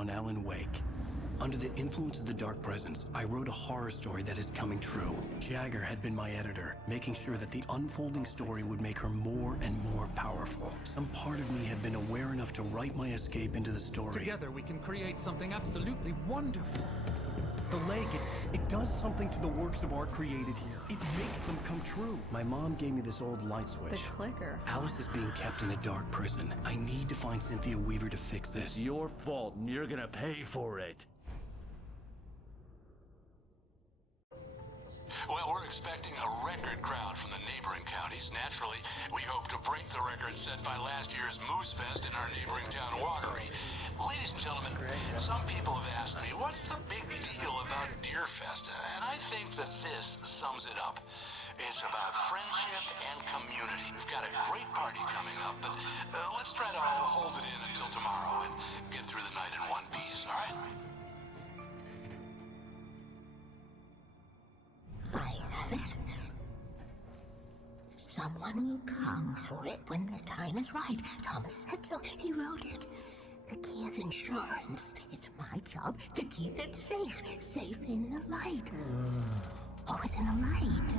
on Alan Wake. Under the influence of the Dark Presence, I wrote a horror story that is coming true. Jagger had been my editor, making sure that the unfolding story would make her more and more powerful. Some part of me had been aware enough to write my escape into the story. Together we can create something absolutely wonderful. The lake, it does something to the works of art created here. It makes them come true. My mom gave me this old light switch. The clicker. Alice is being kept in a dark prison. I need to find Cynthia Weaver to fix this. It's your fault, and you're gonna pay for it. Well, we're expecting a record crowd from the neighboring counties. Naturally, we hope to break the record set by last year's Moose Fest in our neighboring town, Watery. Ladies and gentlemen, some people have asked me, what's the big deal about Deer Fest? And I think that this sums it up. It's about friendship and community. We've got a great party coming up, but let's try to hold it in until tomorrow and get through the night in one piece, all right? I have it. Someone will come for it when the time is right. Thomas said so. He wrote it. The key is insurance. It's my job to keep it safe. Safe in the light. Always in the light.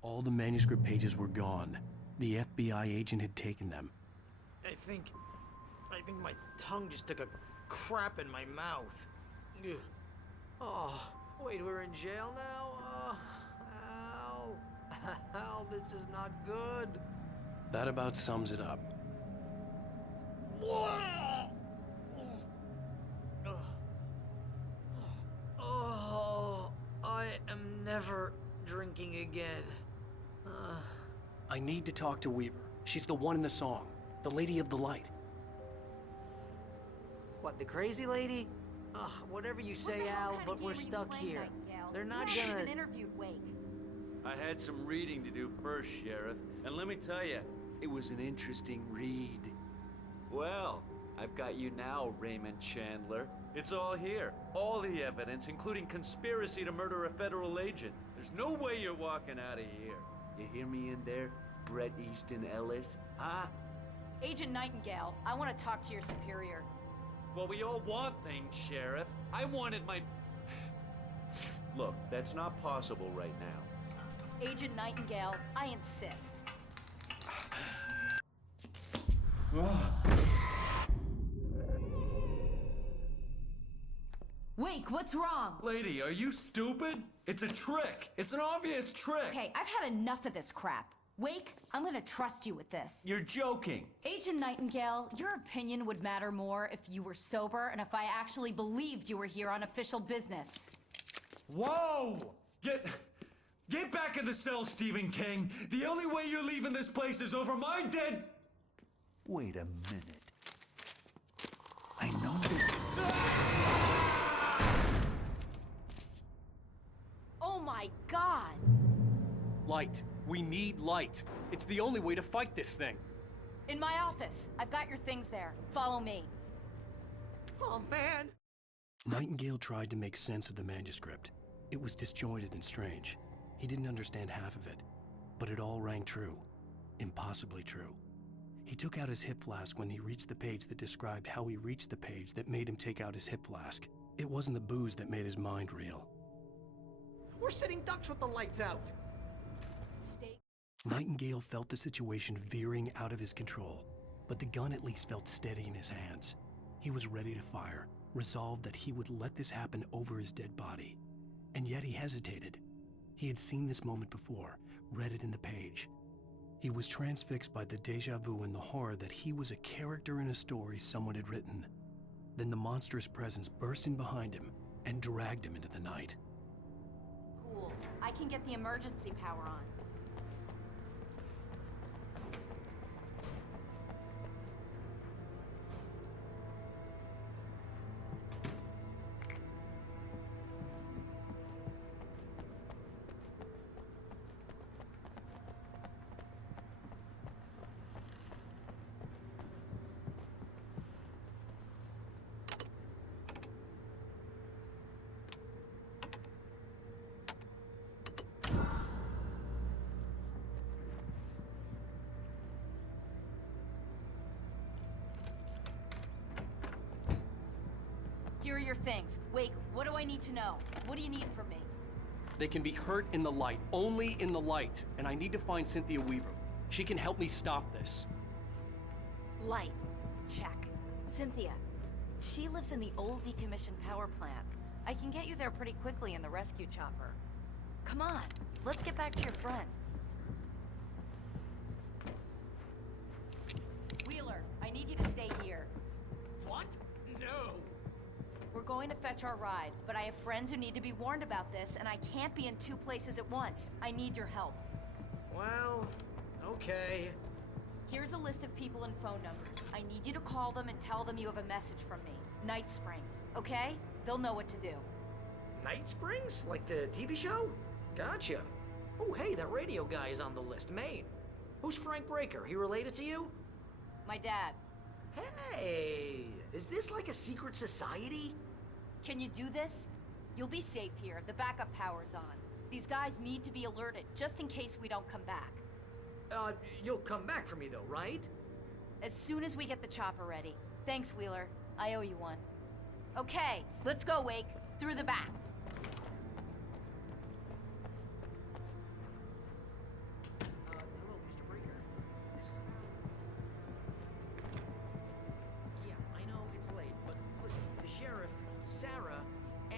All the manuscript pages were gone. The FBI agent had taken them. I think my tongue just took a crap in my mouth. Ugh. Oh, wait, we're in jail now? Oh, Al. Al, this is not good. That about sums it up. Oh, I am never drinking again. I need to talk to Weaver. She's the one in the song. The Lady of the Light. What, the crazy lady? Ugh, whatever you say, Al, but we're stuck here. They're not gonna... interviewed Wake. I had some reading to do first, Sheriff, and let me tell you, it was an interesting read. Well, I've got you now, Raymond Chandler. It's all here. All the evidence, including conspiracy to murder a federal agent. There's no way you're walking out of here. You hear me in there, Bret Easton Ellis? Huh? Agent Nightingale, I want to talk to your superior. Well, we all want things, Sheriff. I wanted my... Look, that's not possible right now. Agent Nightingale, I insist. Wake, what's wrong? Lady, are you stupid? It's a trick. It's an obvious trick. Okay, I've had enough of this crap. Wake, I'm gonna trust you with this. You're joking. Agent Nightingale, your opinion would matter more if you were sober and if I actually believed you were here on official business. Whoa! Get back in the cell, Stephen King. The only way you're leaving this place is over my dead... Wait a minute. I know this... Oh my God! Light. We need light. It's the only way to fight this thing. In my office. I've got your things there. Follow me. Oh, man! Nightingale tried to make sense of the manuscript. It was disjointed and strange. He didn't understand half of it, but it all rang true. Impossibly true. He took out his hip flask when he reached the page that described how he reached the page that made him take out his hip flask. It wasn't the booze that made his mind reel. We're sitting ducks with the lights out! Nightingale felt the situation veering out of his control, but the gun at least felt steady in his hands. He was ready to fire, resolved that he would let this happen over his dead body. And yet he hesitated. He had seen this moment before, read it in the page. He was transfixed by the deja vu and the horror that he was a character in a story someone had written. Then the monstrous presence burst in behind him and dragged him into the night. Cool. I can get the emergency power on. Here are your things. Wake, what do I need to know? What do you need from me? They can be hurt in the light, only in the light. And I need to find Cynthia Weaver. She can help me stop this. Light. Check. Cynthia. She lives in the old decommissioned power plant. I can get you there pretty quickly in the rescue chopper. Come on, let's get back to your friend. Wheeler, I need you to stay here. What? No. We're going to fetch our ride, but I have friends who need to be warned about this, and I can't be in two places at once. I need your help. Well, okay. Here's a list of people and phone numbers. I need you to call them and tell them you have a message from me. Night Springs, okay? They'll know what to do. Night Springs? Like the TV show? Gotcha. Oh, hey, that radio guy is on the list. Maine. Who's Frank Breaker? He related to you? My dad. Hey, is this like a secret society? Can you do this? You'll be safe here. The backup power's on. These guys need to be alerted, just in case we don't come back. You'll come back for me though, right? As soon as we get the chopper ready. Thanks, Wheeler. I owe you one. Okay, let's go, Wake. Through the back. Hello, Mr. Breaker. This is Yeah, I know it's late, but listen, the sheriff, Sarah,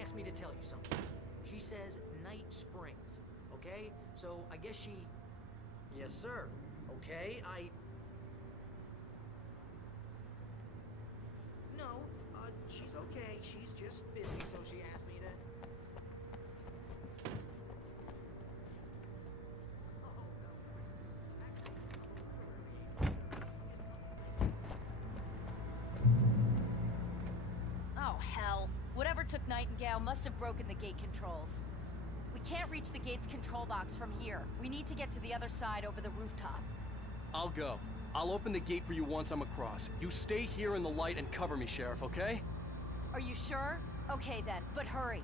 asked me to tell you something. She says Night Springs, okay? So I guess she... Yes, sir. Okay, No, she's okay. She's just busy, so she asked me to... Oh, hell. Whatever took Nightingale must have broken the gate controls. We can't reach the gate's control box from here. We need to get to the other side over the rooftop. I'll go. I'll open the gate for you once I'm across. You stay here in the light and cover me, Sheriff, okay? Are you sure? Okay then, but hurry.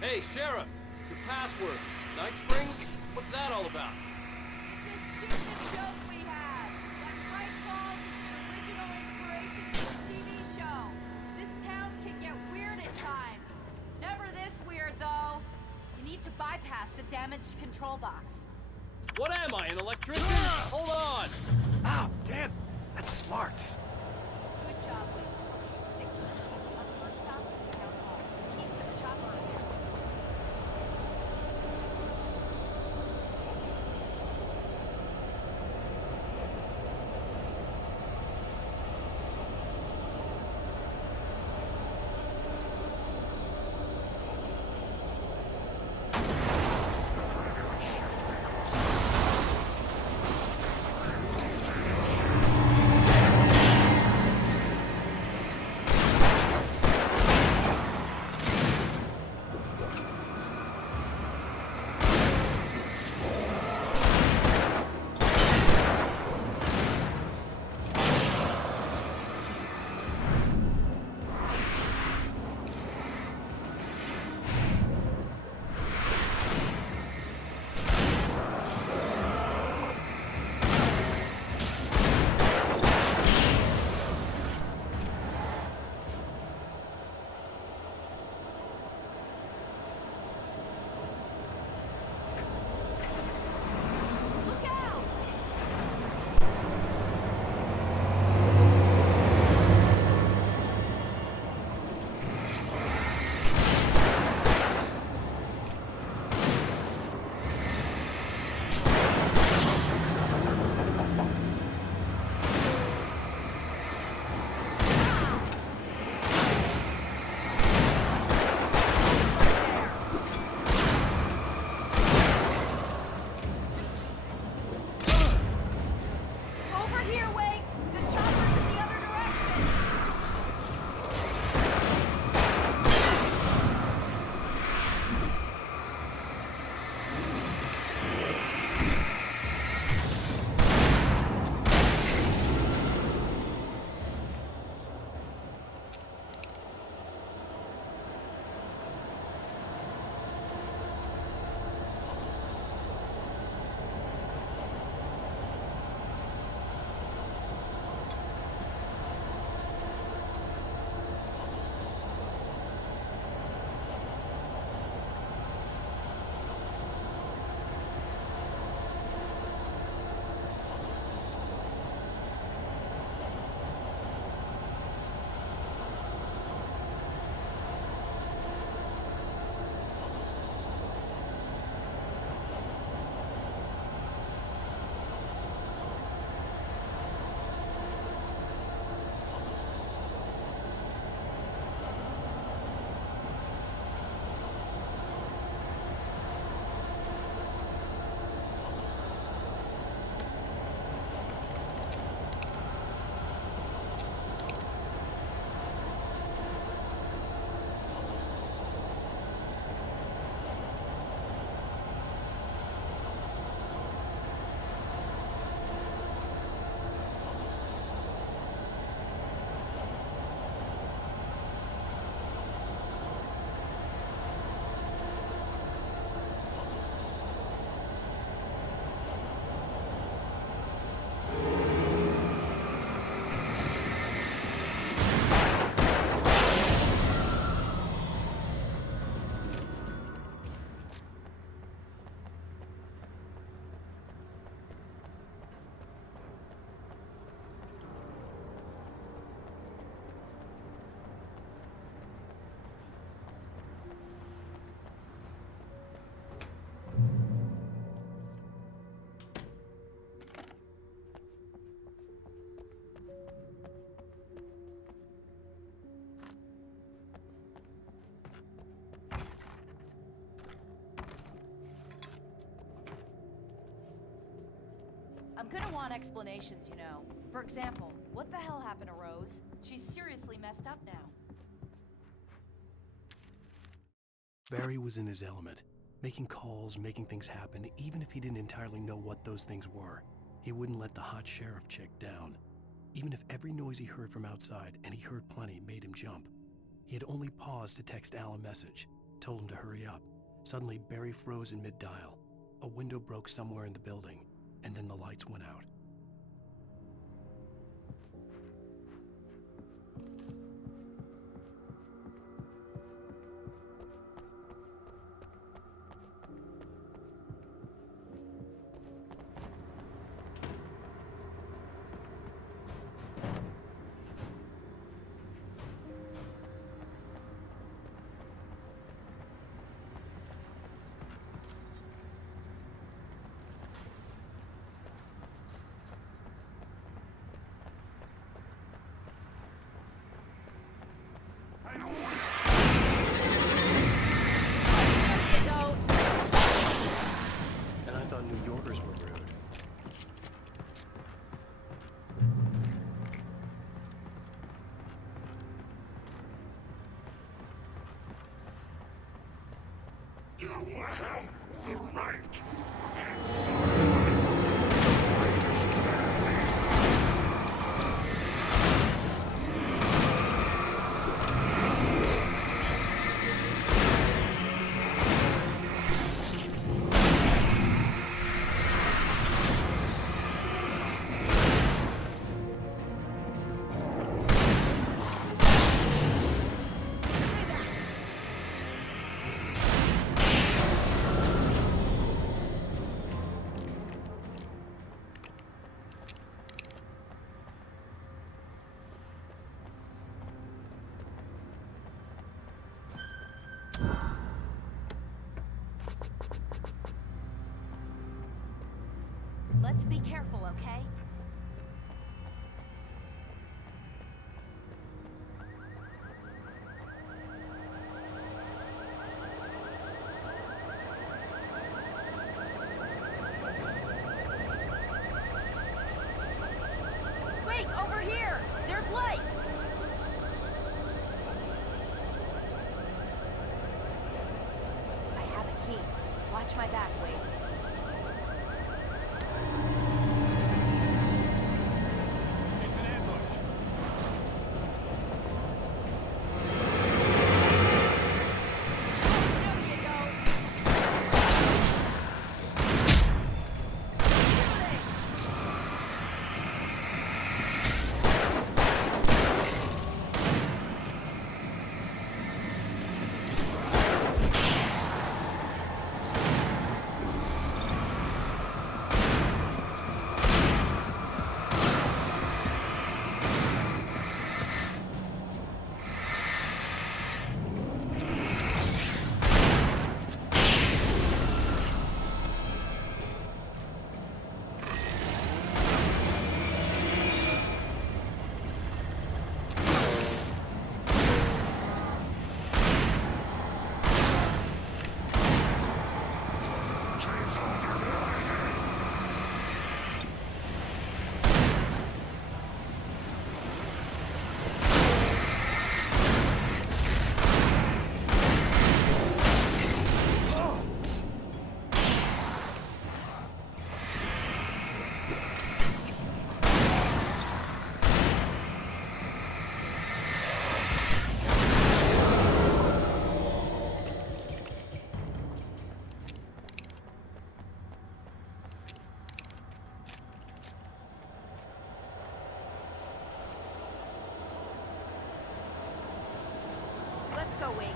Hey, Sheriff! Your password. Night Springs? What's that all about? It's a stupid joke we had. That Fright Falls is the original inspiration for the TV show. This town can get weird at times. Never this weird, though. You need to bypass the damaged control box. What am I, an electrician? Hold on! Ah, damn! That's smarts. Good job, Wake. Okay, stick with us. Our first stop is the town hall. The keys to the chopper are here. Gonna want explanations, you know. For example, what the hell happened to Rose? She's seriously messed up now. Barry was in his element, making calls, making things happen, even if he didn't entirely know what those things were. He wouldn't let the hot sheriff chick down. Even if every noise he heard from outside, and he heard plenty, made him jump. He had only paused to text Al a message, told him to hurry up. Suddenly, Barry froze in mid-dial. A window broke somewhere in the building, and then the lights went out. And I thought New Yorkers were rude. You have the right to Let's be careful, okay? Wait, over here! There's light! I have a key. Watch my back, Wake. Let's go, Wake.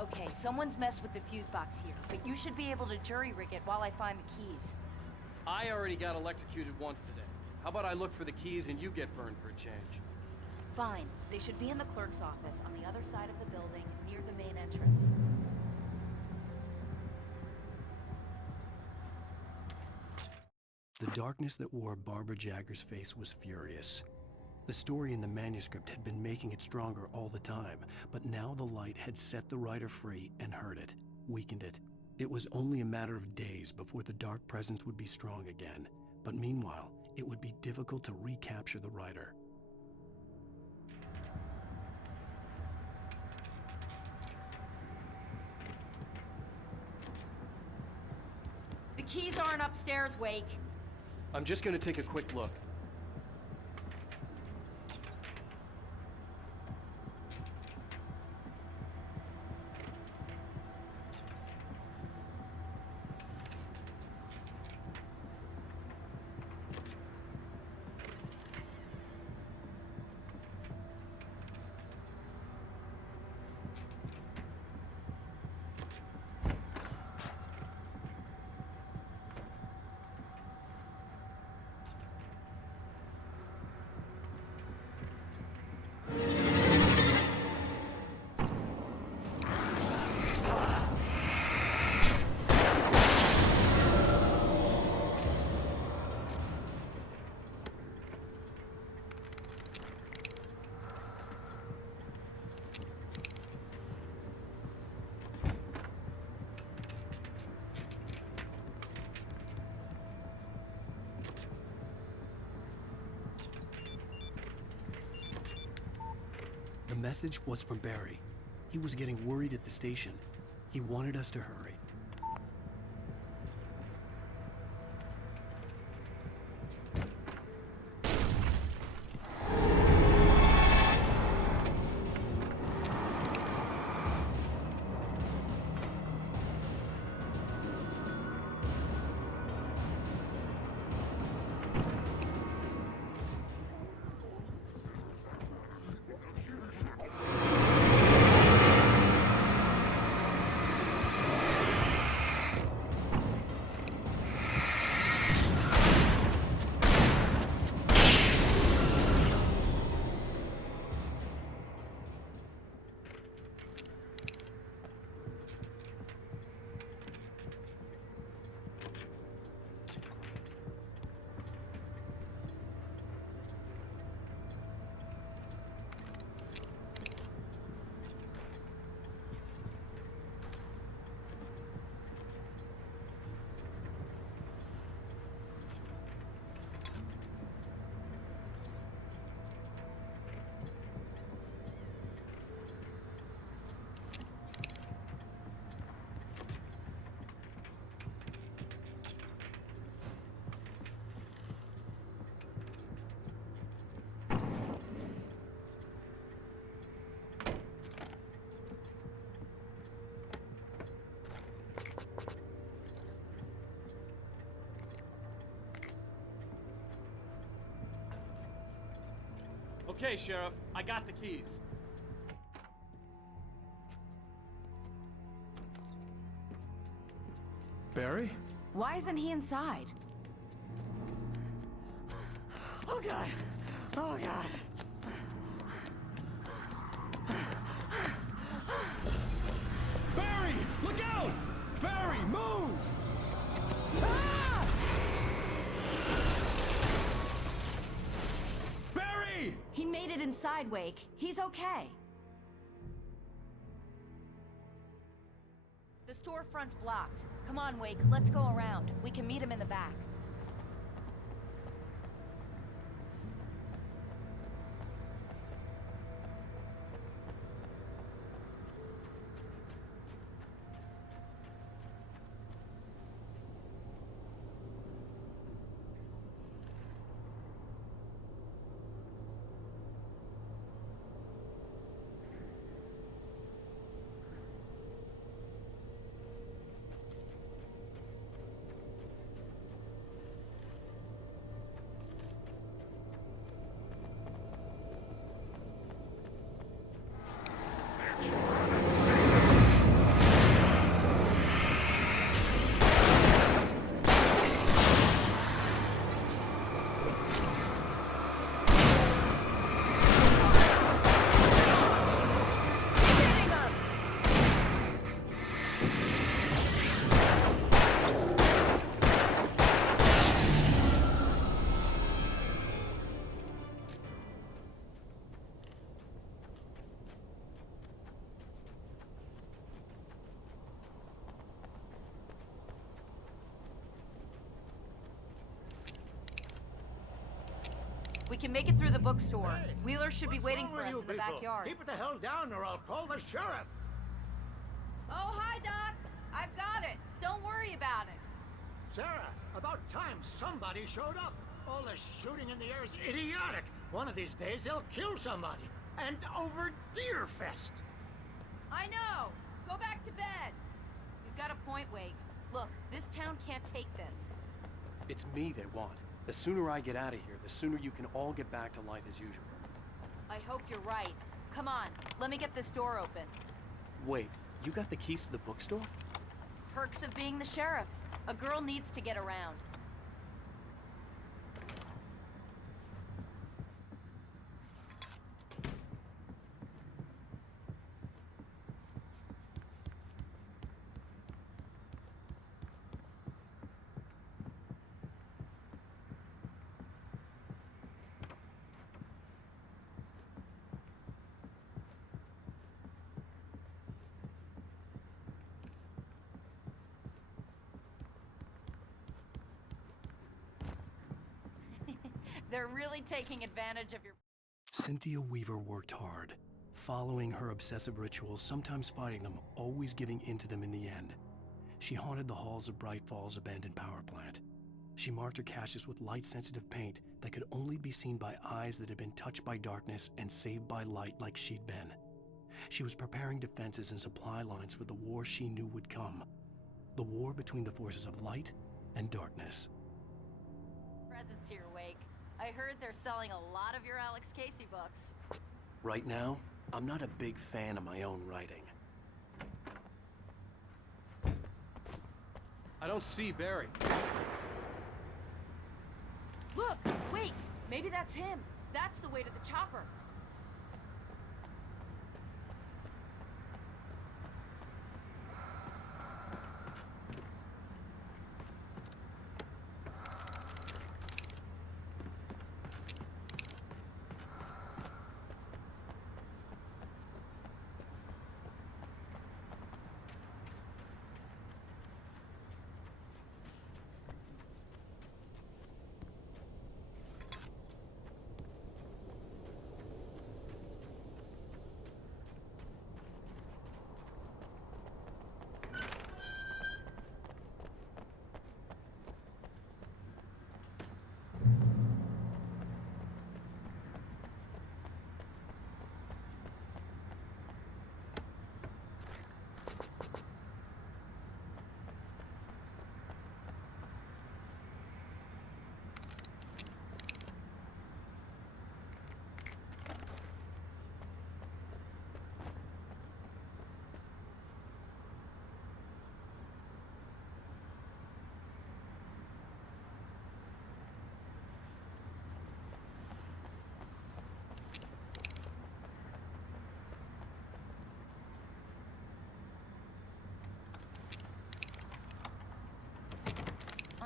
Okay, someone's messed with the fuse box here, but you should be able to jury-rig it while I find the keys. I already got electrocuted once today. How about I look for the keys and you get burned for a change? Fine. They should be in the clerk's office on the other side of the building, near the main entrance. The darkness that wore Barbara Jagger's face was furious. The story in the manuscript had been making it stronger all the time, but now the light had set the writer free and hurt it, weakened it. It was only a matter of days before the dark presence would be strong again, but meanwhile, it would be difficult to recapture the writer. The keys aren't upstairs, Wake. I'm just gonna take a quick look. The message was from Barry. He was getting worried at the station. He wanted us to hurry. Okay, Sheriff, I got the keys. Barry? Why isn't he inside? Oh God! Oh God! Barry! Look out! Barry, move! Ah! Barry! He made it inside, Wake. He's okay. The storefront's blocked. Come on, Wake, let's go around. We can meet him in the back. We can make it through the bookstore. Wheeler should be waiting for us in the backyard. Keep it the hell down or I'll call the sheriff. Oh, hi, Doc. I've got it. Don't worry about it. Sarah, about time somebody showed up. All this shooting in the air is idiotic. One of these days they'll kill somebody. And over Deerfest. I know. Go back to bed. He's got a point, Wake. Look, this town can't take this. It's me they want. The sooner I get out of here, the sooner you can all get back to life as usual. I hope you're right. Come on, let me get this door open. Wait, you got the keys to the bookstore? Perks of being the sheriff. A girl needs to get around. They're really taking advantage of your... Cynthia Weaver worked hard, following her obsessive rituals, sometimes fighting them, always giving in to them in the end. She haunted the halls of Bright Falls' abandoned power plant. She marked her caches with light-sensitive paint that could only be seen by eyes that had been touched by darkness and saved by light like she'd been. She was preparing defenses and supply lines for the war she knew would come. The war between the forces of light and darkness. Presents here, Wake. I heard they're selling a lot of your Alex Casey books. Right now, I'm not a big fan of my own writing. I don't see Barry. Look! Wake! Maybe that's him. That's the way to the chopper.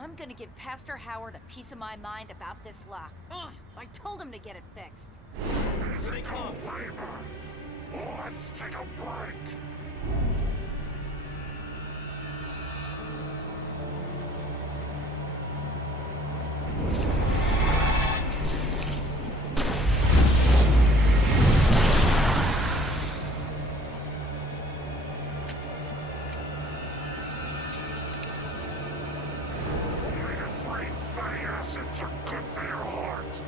I'm gonna give Pastor Howard a piece of my mind about this lock. Ugh, I told him to get it fixed. Physical labor. Let's take a break. Acids are good for your heart.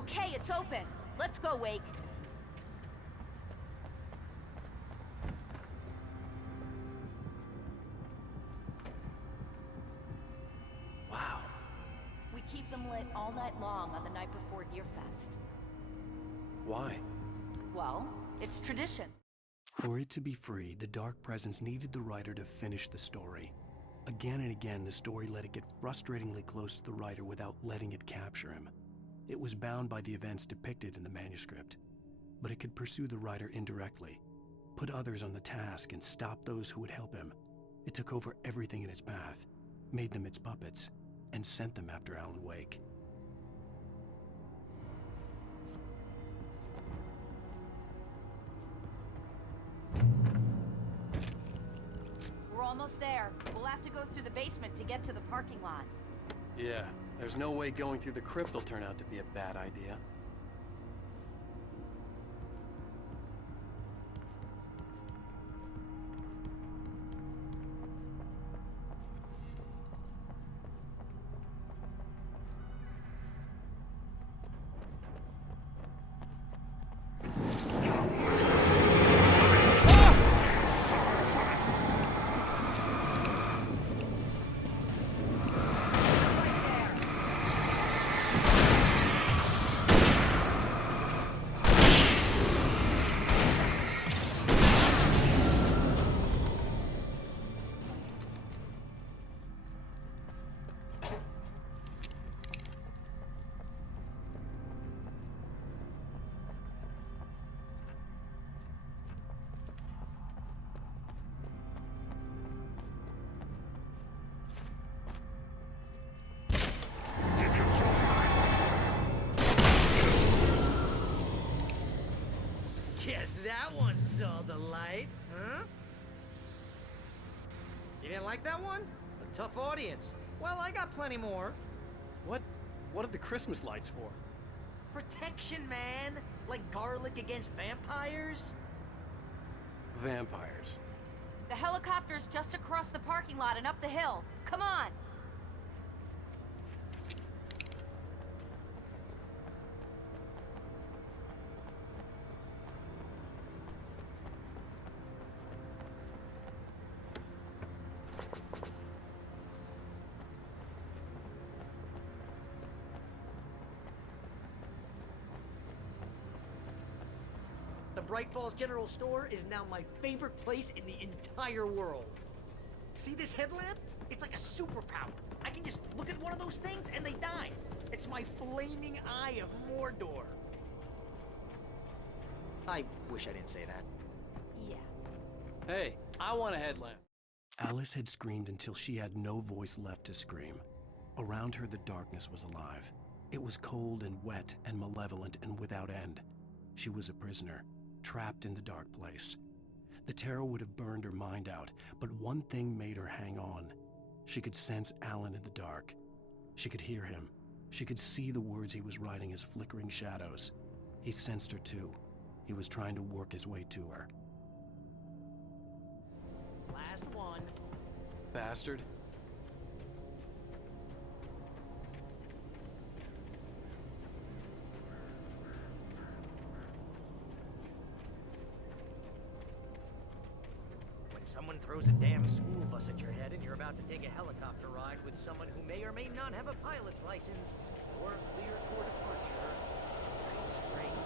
Okay, it's open. Let's go, Wake. Wow. We keep them lit all night long on the night before Deerfest. Why? Well, it's tradition. For it to be free, the Dark Presence needed the writer to finish the story. Again and again, the story let it get frustratingly close to the writer without letting it capture him. It was bound by the events depicted in the manuscript, but it could pursue the writer indirectly, put others on the task, and stop those who would help him. It took over everything in its path, made them its puppets, and sent them after Alan Wake. We're almost there. We'll have to go through the basement to get to the parking lot. Yeah, there's no way going through the crypt will turn out to be a bad idea. Guess that one saw the light, huh? You didn't like that one? A tough audience. Well, I got plenty more. What are the Christmas lights for? Protection, man! Like garlic against vampires? Vampires. The helicopter's just across the parking lot and up the hill. Come on! The Bright Falls General Store is now my favorite place in the entire world. See this headlamp? It's like a superpower. I can just look at one of those things and they die. It's my flaming eye of Mordor. I wish I didn't say that. Yeah. Hey, I want a headlamp. Alice had screamed until she had no voice left to scream. Around her, the darkness was alive. It was cold and wet and malevolent and without end. She was a prisoner, trapped in the dark place. The terror would have burned her mind out, but one thing made her hang on. She could sense Alan in the dark. She could hear him. She could see the words he was writing as flickering shadows. He sensed her too. He was trying to work his way to her. Last one. Bastard. When someone throws a damn school bus at your head and you're about to take a helicopter ride with someone who may or may not have a pilot's license, or clear for departure to Great Springs.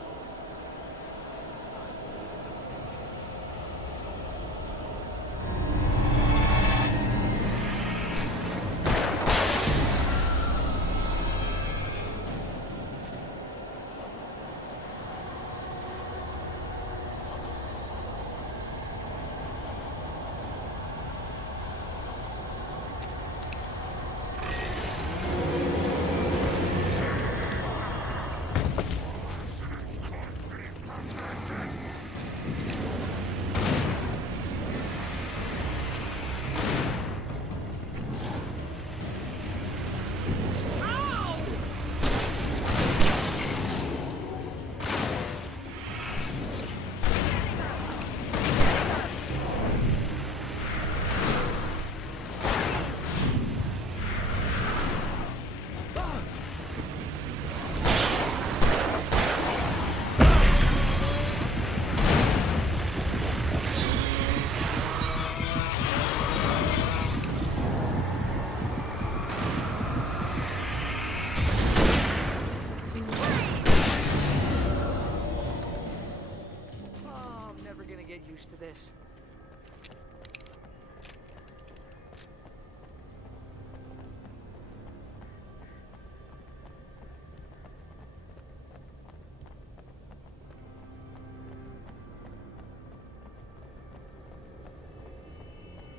used to this.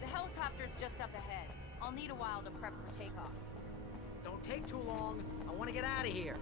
The helicopter's just up ahead. I'll need a while to prep for takeoff. Don't take too long. I want to get out of here.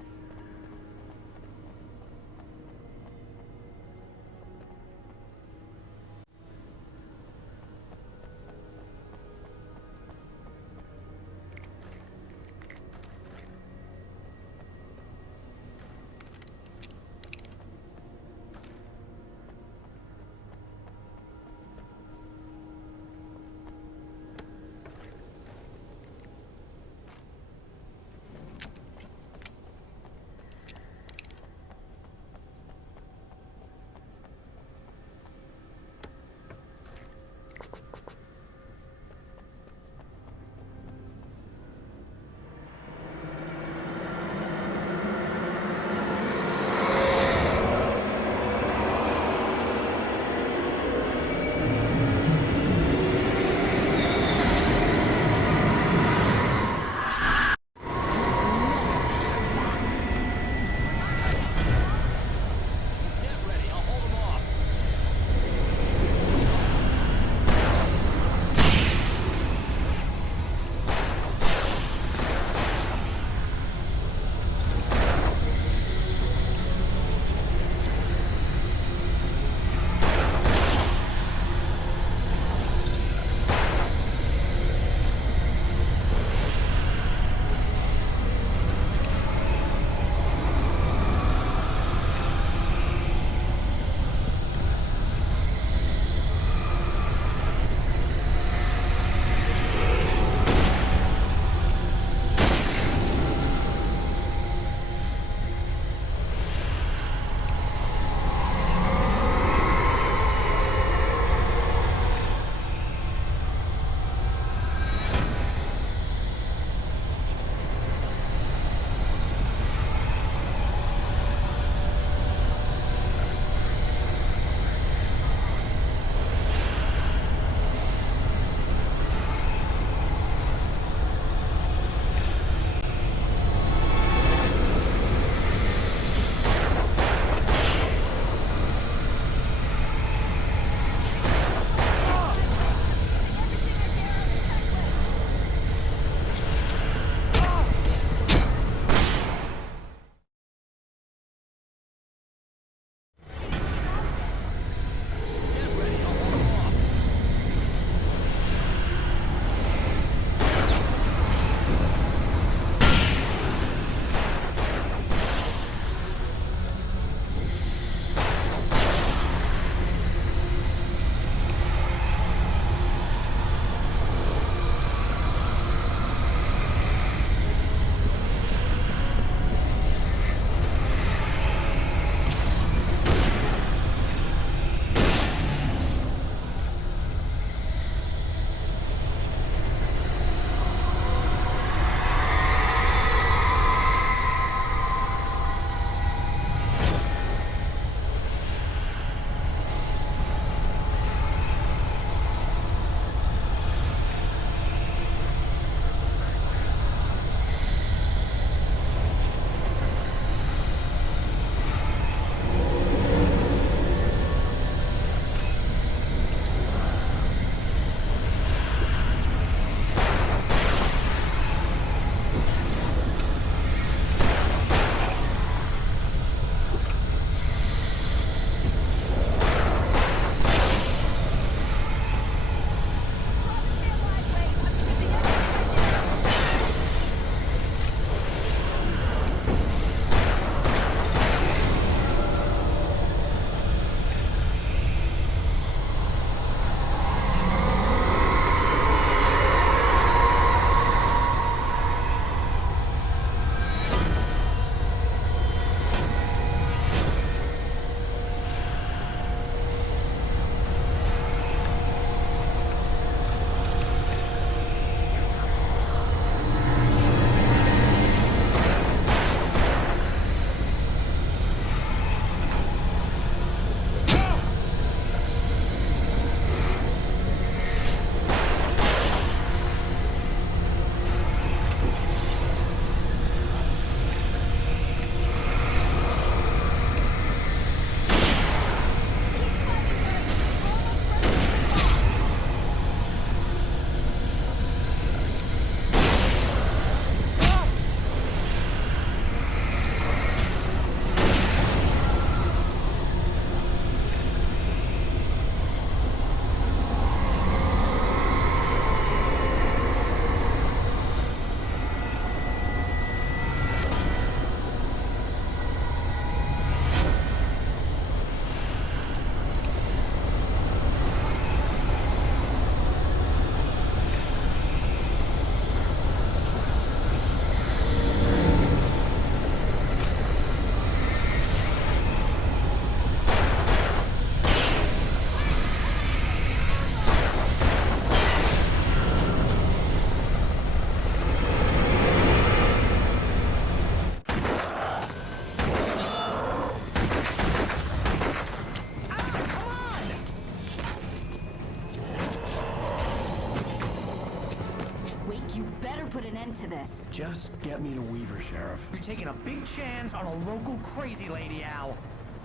put an end to this. Just get me to Weaver, Sheriff. You're taking a big chance on a local crazy lady, Al.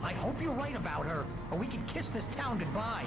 I hope you're right about her, or we can kiss this town goodbye.